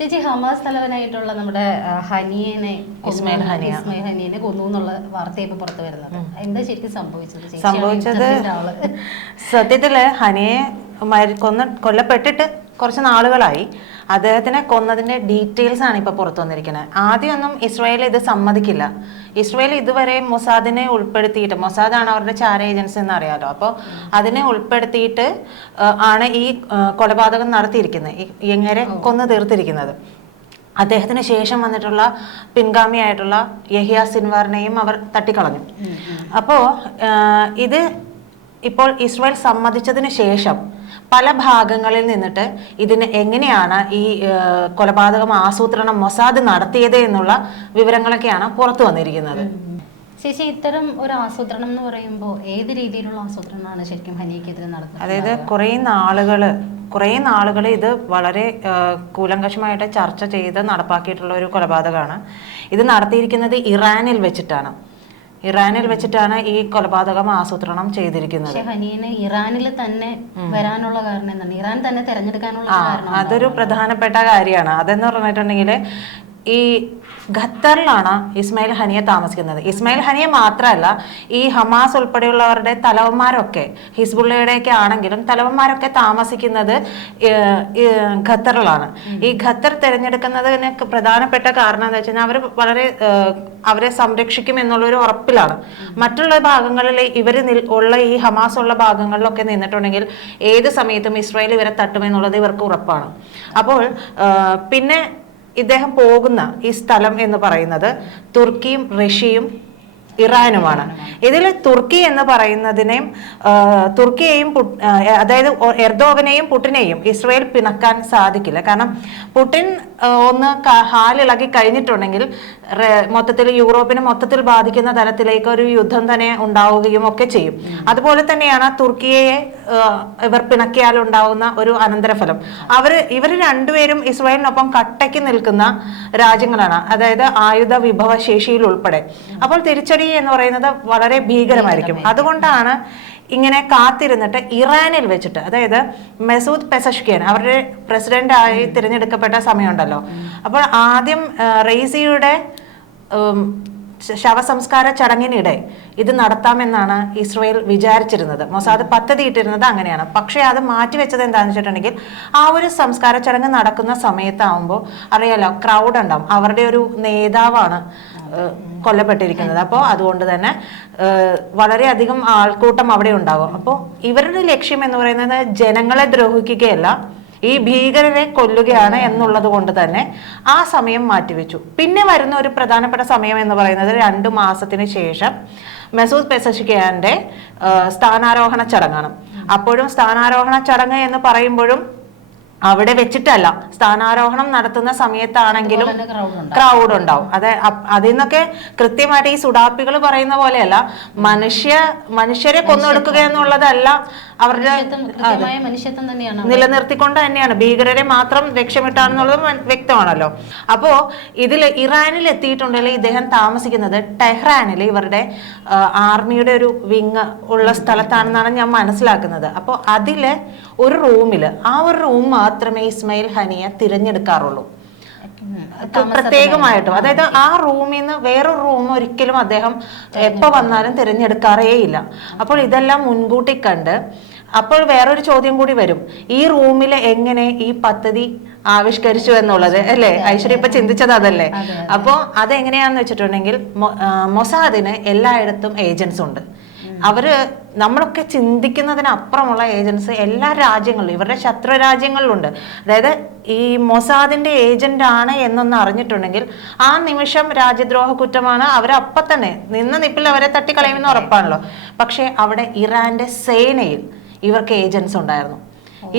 ചേച്ചി, ഹമാസ് തലവനായിട്ടുള്ള നമ്മുടെ ഇസ്മായിൽ ഹനിയനെ കൊന്നു എന്നുള്ള വാർത്ത ഇപ്പൊ പുറത്തു വരുന്നത്, എന്താ ശരിക്കും സംഭവിച്ചത്? സത്യത്തില് ഹനിയെ കൊല്ലപ്പെട്ടിട്ട് കുറച്ച് നാളുകളായി. അദ്ദേഹത്തിനെ കൊന്നതിന്റെ ഡീറ്റെയിൽസ് ആണ് ഇപ്പൊ പുറത്തു വന്നിരിക്കുന്നത്. ആദ്യമൊന്നും ഇസ്രായേൽ ഇത് സമ്മതിക്കില്ല. ഇസ്രായേൽ ഇതുവരെ മൊസാദിനെ ഉൾപ്പെടുത്തിയിട്ട്, മൊസാദാണ് അവരുടെ ചാര ഏജൻസി എന്ന് അറിയാലോ, അപ്പോൾ അതിനെ ഉൾപ്പെടുത്തിയിട്ട് ആണ് ഈ കൊലപാതകം നടത്തിയിരിക്കുന്നത്, ഇങ്ങനെ കൊന്നു തീർത്തിരിക്കുന്നത്. അദ്ദേഹത്തിന് ശേഷം വന്നിട്ടുള്ള പിൻഗാമിയായിട്ടുള്ള യഹിയ സിൻവാറിനെയും അവർ തട്ടിക്കളഞ്ഞു. അപ്പോൾ ഇത് ഇപ്പോൾ ഇസ്രായേൽ സമ്മതിച്ചതിന് ശേഷം പല ഭാഗങ്ങളിൽ നിന്നിട്ട് ഇതിന് എങ്ങനെയാണ് ഈ കൊലപാതകം ആസൂത്രണം മൊസാദ് നടത്തിയത് എന്നുള്ള വിവരങ്ങളൊക്കെയാണ് പുറത്തു വന്നിരിക്കുന്നത്. ചേച്ചി, ഇത്തരം ഒരു ആസൂത്രണം എന്ന് പറയുമ്പോൾ ഏത് രീതിയിലുള്ള ആസൂത്രണമാണ് ശരിക്കും ഹനിയക്കെതിരെ നടത്തുന്നത്? അതായത് കുറേ നാളുകൾ ഇത് വളരെ കൂലങ്കഷമായിട്ട് ചർച്ച ചെയ്ത് നടപ്പാക്കിയിട്ടുള്ള ഒരു കൊലപാതകമാണ്. ഇത് നടത്തിയിരിക്കുന്നത് ഇറാനിൽ വെച്ചിട്ടാണ് ഈ കൊലപാതകം ആസൂത്രണം ചെയ്തിരിക്കുന്നത്. ഇറാനിൽ തന്നെ വരാനുള്ള കാരണം എന്താണ്? ഇറാൻ തന്നെ തെരഞ്ഞെടുക്കാനുള്ള കാരണം അതൊരു പ്രധാനപ്പെട്ട കാര്യമാണ്. അതെന്ന് പറഞ്ഞിട്ടുണ്ടെങ്കിൽ ഈ ഖത്തറിലാണ് ഇസ്മായിൽ ഹനിയ താമസിക്കുന്നത്. ഇസ്മായിൽ ഹനിയ മാത്രമല്ല, ഈ ഹമാസ് ഉൾപ്പെടെയുള്ളവരുടെ തലവന്മാരൊക്കെ, ഹിസ്ബുള്ളയുടെയൊക്കെ ആണെങ്കിലും തലവന്മാരൊക്കെ താമസിക്കുന്നത് ഖത്തറിലാണ്. ഈ ഖത്തർ തിരഞ്ഞെടുക്കുന്നതിന് പ്രധാനപ്പെട്ട കാരണം എന്താ വെച്ച് കഴിഞ്ഞാൽ അവരെ സംരക്ഷിക്കും എന്നുള്ളൊരു ഉറപ്പിലാണ്. മറ്റുള്ള ഭാഗങ്ങളിൽ ഉള്ള ഈ ഹമാസ് ഉള്ള ഭാഗങ്ങളിലൊക്കെ നിന്നിട്ടുണ്ടെങ്കിൽ ഏത് സമയത്തും ഇസ്രായേൽ ഇവരെ തട്ടുമെന്നുള്ളത് ഇവർക്ക് ഉറപ്പാണ്. അപ്പോൾ പിന്നെ ഇദ്ദേഹം പോകുന്ന ഈ സ്ഥലം എന്ന് പറയുന്നത് തുർക്കിയും റഷ്യയും ഇറാനുമാണ്. ഇതിൽ തുർക്കി എന്ന് പറയുന്നതിനെയും തുർക്കിയെയും അതായത് എർദോഗനെയും പുടിനെയും ഇസ്രായേൽ പിണക്കാൻ സാധിക്കില്ല. കാരണം പുടിൻ ഒന്ന് ഹാലിളകി കഴിഞ്ഞിട്ടുണ്ടെങ്കിൽ മൊത്തത്തിൽ യൂറോപ്പിനെ മൊത്തത്തിൽ ബാധിക്കുന്ന തരത്തിലേക്ക് ഒരു യുദ്ധം തന്നെ ഉണ്ടാവുകയും ഒക്കെ ചെയ്യും. അതുപോലെ തന്നെയാണ് തുർക്കിയെ ഇവർ പിണക്കിയാൽ ഉണ്ടാവുന്ന ഒരു അനന്തരഫലം. ഇവർ രണ്ടുപേരും ഇസ്രായേലിനൊപ്പം കട്ടയ്ക്ക് നിൽക്കുന്ന രാജ്യങ്ങളാണ്, അതായത് ആയുധ വിഭവ ശേഷിയിൽ ഉൾപ്പെടെ. അപ്പോൾ തിരിച്ചടി എന്ന് പറയുന്നത് വളരെ ഭീകരമായിരിക്കും. അതുകൊണ്ടാണ് ഇങ്ങനെ കാത്തിരുന്നിട്ട് ഇറാനിൽ വെച്ചിട്ട്, അതായത് മെസൂദ് പെസഷ്കിയാൻ അവരുടെ പ്രസിഡന്റ് ആയി തിരഞ്ഞെടുക്കപ്പെട്ട സമയമുണ്ടല്ലോ, അപ്പോൾ ആദ്യം റെയ്സിയുടെ ശവസംസ്കാര ചടങ്ങിനിടെ ഇത് നടത്താമെന്നാണ് ഇസ്രായേൽ വിചാരിച്ചിരുന്നത്. മൊസാദ് പദ്ധതി ഇട്ടിരുന്നത് അങ്ങനെയാണ്. പക്ഷേ അത് മാറ്റിവെച്ചത് എന്താണെന്ന് വെച്ചിട്ടുണ്ടെങ്കിൽ ആ ഒരു സംസ്കാര ചടങ്ങ് നടക്കുന്ന സമയത്താവുമ്പോൾ അറിയാലോ, ക്രൗഡ് ഉണ്ടാവും, അവരുടെ ഒരു നേതാവാണ് കൊല്ലപ്പെട്ടിരിക്കുന്നത്. അപ്പോൾ അതുകൊണ്ട് തന്നെ വളരെയധികം ആൾക്കൂട്ടം അവിടെ ഉണ്ടാകും. അപ്പോൾ ഇവരുടെ ലക്ഷ്യം എന്ന് പറയുന്നത് ജനങ്ങളെ ദ്രോഹിക്കുകയല്ല, ഈ ഭീകരരെ കൊല്ലുകയാണ് എന്നുള്ളത് കൊണ്ട് തന്നെ ആ സമയം മാറ്റിവെച്ചു. പിന്നെ വരുന്ന ഒരു പ്രധാനപ്പെട്ട സമയം എന്ന് പറയുന്നത് 2 മാസത്തിന് ശേഷം മെസൂദ് പെസഷ്കിയാന്റെ സ്ഥാനാരോഹണ ചടങ്ങാണ്. അപ്പോഴും സ്ഥാനാരോഹണ ചടങ്ങ് എന്ന് പറയുമ്പോഴും അവിടെ വെച്ചിട്ടല്ല, സ്ഥാനാരോഹണം നടത്തുന്ന സമയത്താണെങ്കിലും ക്രൗഡ് ഉണ്ടാവും. അതിൽ നിന്നൊക്കെ കൃത്യമായിട്ട് ഈ സുഡാപ്പികൾ പറയുന്ന പോലെയല്ല, മനുഷ്യരെ കൊന്നൊടുക്കുക എന്നുള്ളതല്ല അവരുടെ നിലനിർത്തിക്കൊണ്ട് തന്നെയാണ്, ഭീകരരെ മാത്രം ലക്ഷ്യമിട്ടാണെന്നുള്ളത് വ്യക്തമാണല്ലോ. അപ്പോ ഇതിൽ ഇറാനിൽ എത്തിയിട്ടുണ്ടെങ്കിൽ ഇദ്ദേഹം താമസിക്കുന്നത് ടെഹ്റാനിൽ ഇവരുടെ ആർമിയുടെ ഒരു വിങ് ഉള്ള സ്ഥലത്താണെന്നാണ് ഞാൻ മനസ്സിലാക്കുന്നത്. അപ്പോൾ അതില് ഒരു റൂമിൽ, ആ ഒരു റൂം മാത്രമേ ഇസ്മായിൽ ഹനിയ തിരഞ്ഞെടുക്കാറുള്ളൂ പ്രത്യേകമായിട്ടും. അതായത് ആ റൂമിൽ നിന്ന് വേറൊരു റൂം ഒരിക്കലും അദ്ദേഹം എപ്പോ വന്നാലും തിരഞ്ഞെടുക്കാറേ ഇല്ല. അപ്പോൾ ഇതെല്ലാം മുൻകൂട്ടി കണ്ട്, അപ്പോൾ വേറൊരു ചോദ്യം കൂടി വരും, ഈ റൂമിൽ എങ്ങനെ ഈ പദ്ധതി ആവിഷ്കരിച്ചു എന്നുള്ളത് അല്ലേ? ഐശ്വര്യ ഇപ്പൊ ചിന്തിച്ചത് അതല്ലേ? അപ്പോ അതെങ്ങനെയാന്ന് വെച്ചിട്ടുണ്ടെങ്കിൽ മൊസാദിന് എല്ലായിടത്തും ഏജൻസ് ഉണ്ട്. നമ്മളൊക്കെ ചിന്തിക്കുന്നതിനപ്പുറമുള്ള ഏജൻസ് എല്ലാ രാജ്യങ്ങളിലും, ഇവരുടെ ശത്രു രാജ്യങ്ങളിലുണ്ട്. അതായത് ഈ മൊസാദിന്റെ ഏജന്റ് ആണ് എന്നൊന്ന് അറിഞ്ഞിട്ടുണ്ടെങ്കിൽ ആ നിമിഷം രാജ്യദ്രോഹ കുറ്റമാണ്, അവരപ്പം തന്നെ നിന്ന നിപ്പിൽ അവരെ തട്ടിക്കളയുമെന്ന് ഉറപ്പാണല്ലോ. പക്ഷെ അവിടെ ഇറാന്റെ സേനയിൽ ഇവർക്ക് ഏജൻസ് ഉണ്ടായിരുന്നു.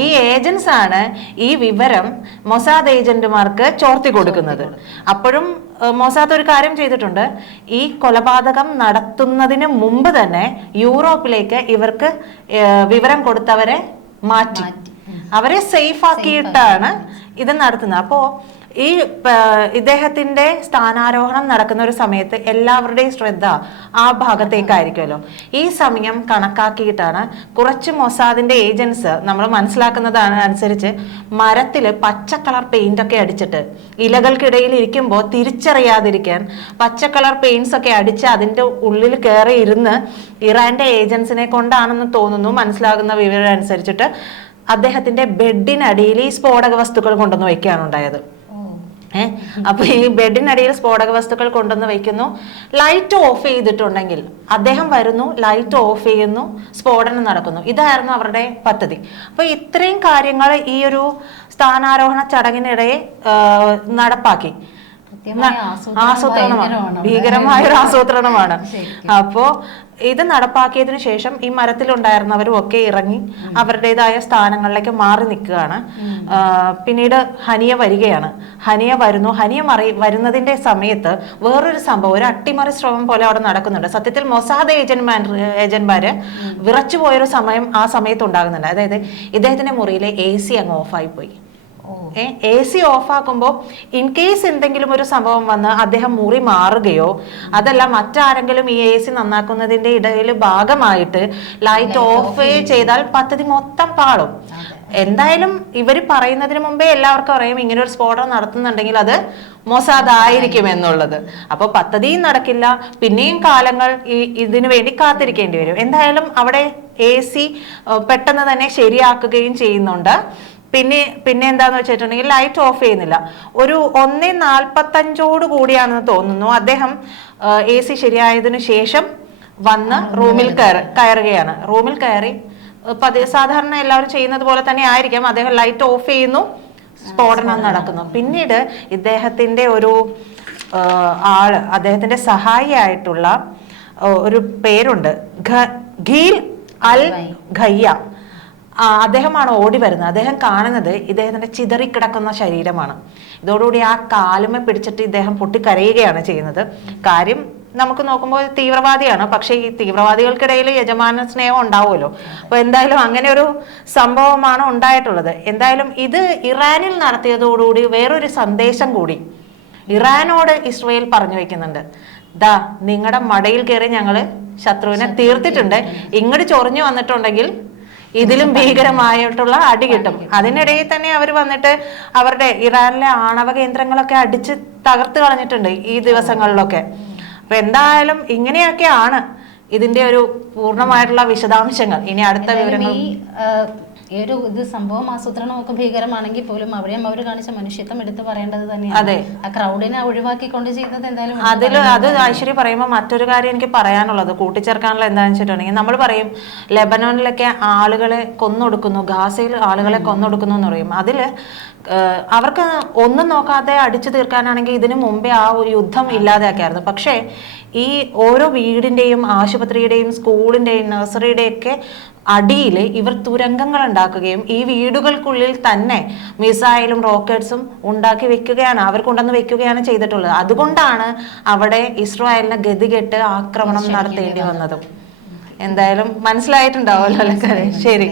ഈ ഏജൻസ് ആണ് ഈ വിവരം മൊസാദ് ഏജന്റുമാർക്ക് ചോർത്തി കൊടുക്കുന്നത്. അപ്പോഴും മൊസാദ് ഒരു കാര്യം ചെയ്തിട്ടുണ്ട്, ഈ കൊലപാതകം നടത്തുന്നതിന് മുമ്പ് തന്നെ യൂറോപ്പിലേക്ക് ഇവർക്ക് വിവരം കൊടുത്തവരെ മാറ്റി, അവരെ സേഫ് ആക്കിയിട്ടാണ് ഇത് നടത്തുന്നത്. അപ്പോൾ ഈ ഇദ്ദേഹത്തിന്റെ സ്ഥാനാരോഹണം നടക്കുന്ന ഒരു സമയത്ത് എല്ലാവരുടെയും ശ്രദ്ധ ആ ഭാഗത്തേക്കായിരിക്കുമല്ലോ. ഈ സമയം കണക്കാക്കിയിട്ടാണ് കുറച്ച് മൊസാദിന്റെ ഏജൻസ്, നമ്മൾ മനസ്സിലാക്കുന്നതാണ് അനുസരിച്ച്, മരത്തില് പച്ച കളർ പെയിന്റ് ഒക്കെ അടിച്ചിട്ട് ഇലകൾക്കിടയിൽ ഇരിക്കുമ്പോൾ തിരിച്ചറിയാതിരിക്കാൻ പച്ച കളർ പെയിന്റ്സ് ഒക്കെ അടിച്ച് അതിന്റെ ഉള്ളിൽ കയറി ഇരുന്ന് ഇറാന്റെ ഏജൻസിനെ കൊണ്ടാണെന്ന് തോന്നുന്നു. മനസ്സിലാകുന്ന വിവരം അനുസരിച്ചിട്ട് അദ്ദേഹത്തിന്റെ ബെഡിനടിയിൽ ഈ സ്ഫോടക വസ്തുക്കൾ കൊണ്ടുവന്ന് വയ്ക്കുകയാണ് ഉണ്ടായത്. അപ്പൊ ഈ ബെഡിനടിയിൽ സ്ഫോടക വസ്തുക്കൾ കൊണ്ടുവന്ന് വെക്കുന്നു. ലൈറ്റ് ഓഫ് ചെയ്തിട്ടുണ്ടെങ്കിൽ അദ്ദേഹം വരുന്നു, ലൈറ്റ് ഓഫ് ചെയ്യുന്നു, സ്ഫോടനം നടക്കുന്നു. ഇതായിരുന്നു അവരുടെ പദ്ധതി. അപ്പൊ ഇത്രയും കാര്യങ്ങൾ ഈ ഒരു സ്ഥാനാരോഹണ ചടങ്ങിനിടെ നടപ്പാക്കി. ആസൂത്രണമാണ്, ഭീകരമായ ഒരു ആസൂത്രണമാണ്. അപ്പോ ഇത് നടപ്പാക്കിയതിനു ശേഷം ഈ മരത്തിലുണ്ടായിരുന്നവരും ഒക്കെ ഇറങ്ങി അവരുടേതായ സ്ഥാനങ്ങളിലേക്ക് മാറി നിൽക്കുകയാണ്. പിന്നീട് ഹനിയ വരികയാണ്. ഹനിയ വരുന്നു. ഹനിയ വരുന്നതിന്റെ സമയത്ത് വേറൊരു സംഭവം, ഒരു അട്ടിമറി ശ്രമം പോലെ അവിടെ നടക്കുന്നുണ്ട്. സത്യത്തിൽ മൊസാദ് ഏജന്റ്മാര് വിറച്ചു പോയൊരു സമയം ആ സമയത്ത് ഉണ്ടാകുന്നുണ്ട്. അതായത് ഇദ്ദേഹത്തിന്റെ മുറിയിലെ AC അങ്ങ് ഓഫായി പോയി. AC ഓഫാക്കുമ്പോൾ ഇൻ കേസ് എന്തെങ്കിലും ഒരു സംഭവം വന്ന് അദ്ദേഹം മുറി മാറുകയോ അതല്ല മറ്റാരെങ്കിലും ഈ AC നന്നാക്കുന്നതിന്റെ ഇടയിൽ ഭാഗമായിട്ട് ലൈറ്റ് ഓഫ് ചെയ്താൽ പദ്ധതി മൊത്തം പാളും. എന്തായാലും ഇവര് പറയുന്നതിന് മുമ്പേ എല്ലാവർക്കും അറിയാം ഇങ്ങനെ ഒരു സ്ഫോടനം നടത്തുന്നുണ്ടെങ്കിൽ അത് മൊസാദ് ആയിരിക്കും എന്നുള്ളത്. അപ്പൊ പദ്ധതിയും നടക്കില്ല, പിന്നെയും കാലങ്ങൾ ഇതിനു വേണ്ടി കാത്തിരിക്കേണ്ടി വരും. എന്തായാലും അവിടെ AC പെട്ടെന്ന് തന്നെ ശരിയാക്കുകയും ചെയ്യുന്നുണ്ട്. പിന്നെ എന്താന്ന് വെച്ചിട്ടുണ്ടെങ്കിൽ ലൈറ്റ് ഓഫ് ചെയ്യുന്നില്ല. ഒരു 1:45 കൂടിയാണെന്ന് തോന്നുന്നു അദ്ദേഹം AC ശരിയായതിനു ശേഷം വന്ന് റൂമിൽ കയറുകയാണ്. റൂമിൽ കയറി സാധാരണ എല്ലാവരും ചെയ്യുന്നത് പോലെ തന്നെ ആയിരിക്കാം. അദ്ദേഹം ലൈറ്റ് ഓഫ് ചെയ്യുന്നു, സ്ഫോടനം നടക്കുന്നു. പിന്നീട് ഇദ്ദേഹത്തിന്റെ ഒരു അദ്ദേഹത്തിന്റെ സഹായിയായിട്ടുള്ള ഒരു പേരുണ്ട്, ഖീൽ അൽ ഖയ്യ. അദ്ദേഹമാണ് ഓടി വരുന്നത്. അദ്ദേഹം കാണുന്നത് ഇദ്ദേഹത്തിന്റെ ചിതറിക്കിടക്കുന്ന ശരീരമാണ്. ഇതോടുകൂടി ആ കാലുമെ പിടിച്ചിട്ട് ഇദ്ദേഹം പൊട്ടിക്കരയുകയാണ് ചെയ്യുന്നത്. കാര്യം നമുക്ക് നോക്കുമ്പോൾ തീവ്രവാദിയാണ്, പക്ഷെ ഈ തീവ്രവാദികൾക്കിടയിൽ യജമാന സ്നേഹം ഉണ്ടാവുമല്ലോ. അപ്പൊ എന്തായാലും അങ്ങനെ ഒരു സംഭവമാണ് ഉണ്ടായിട്ടുള്ളത്. എന്തായാലും ഇത് ഇറാനിൽ നടത്തിയതോടുകൂടി വേറൊരു സന്ദേശം കൂടി ഇറാനോട് ഇസ്രയേൽ പറഞ്ഞു വെക്കുന്നുണ്ട്. ദാ നിങ്ങളുടെ മടയിൽ കയറി ഞങ്ങള് ശത്രുവിനെ തീർത്തിട്ടുണ്ട്, ഇങ്ങോട്ട് ചൊറിഞ്ഞു വന്നിട്ടുണ്ടെങ്കിൽ ഇതിലും ഭീകരമായിട്ടുള്ള അടി കിട്ടും. അതിനിടയിൽ തന്നെ അവർ വന്നിട്ട് അവരുടെ ഇറാനിലെ ആണവ കേന്ദ്രങ്ങളൊക്കെ അടിച്ച് തകർത്ത് കളഞ്ഞിട്ടുണ്ട് ഈ ദിവസങ്ങളിലൊക്കെ. അപ്പൊ എന്തായാലും ഇങ്ങനെയൊക്കെയാണ് ഇതിന്റെ ഒരു പൂർണ്ണമായിട്ടുള്ള വിശദാംശങ്ങൾ. ഇനി അടുത്ത വിവരങ്ങൾ. ഈ ഒരു സംഭവം ആസൂത്രണം ഒക്കെ ഭീകരമാണെങ്കിൽ പോലും അവിടെയും അവർ കാണിച്ച മനുഷ്യത്വം എടുത്ത് പറയേണ്ടത് തന്നെയാണ്. ആ ക്രൗഡിനെ ഒഴിവാക്കിക്കൊണ്ട് ചെയ്തത് എന്തായാലും അത് ഐശ്വര്യ പറയുമ്പോൾ മറ്റൊരു കാര്യം എനിക്ക് പറയാനുള്ളത്, കൂട്ടിച്ചേർക്കാനുള്ള എന്താണെന്ന് വെച്ചിട്ടുണ്ടെങ്കിൽ, നമ്മൾ പറയും ലെബനോണിലൊക്കെ ആളുകളെ കൊന്നൊടുക്കുന്നു, ഗാസയിൽ ആളുകളെ കൊന്നൊടുക്കുന്നു എന്ന് പറയും. അതില് അവർക്ക് ഒന്നും നോക്കാതെ അടിച്ചു തീർക്കാനാണെങ്കിൽ ഇതിനു മുമ്പേ ആ ഒരു യുദ്ധം ഇല്ലാതെയാക്കിയായിരുന്നു. പക്ഷേ ഈ ഓരോ വീടിന്റെയും ആശുപത്രിയുടെയും സ്കൂളിന്റെയും നഴ്സറിയുടെയും ഒക്കെ അടിയിൽ ഇവർ തുരങ്കങ്ങൾ ഉണ്ടാക്കുകയും ഈ വീടുകൾക്കുള്ളിൽ തന്നെ മിസൈലും റോക്കറ്റ്സും ഉണ്ടാക്കി വെക്കുകയാണ്, അവർ കൊണ്ടുവന്ന് വെക്കുകയാണ് ചെയ്തിട്ടുള്ളത്. അതുകൊണ്ടാണ് അവിടെ ഇസ്രായേലിന് ഗതികെട്ട് ആക്രമണം നടത്തേണ്ടി വന്നതും. എന്തായാലും മനസ്സിലായിട്ടുണ്ടാവുമല്ലോ. ശരി.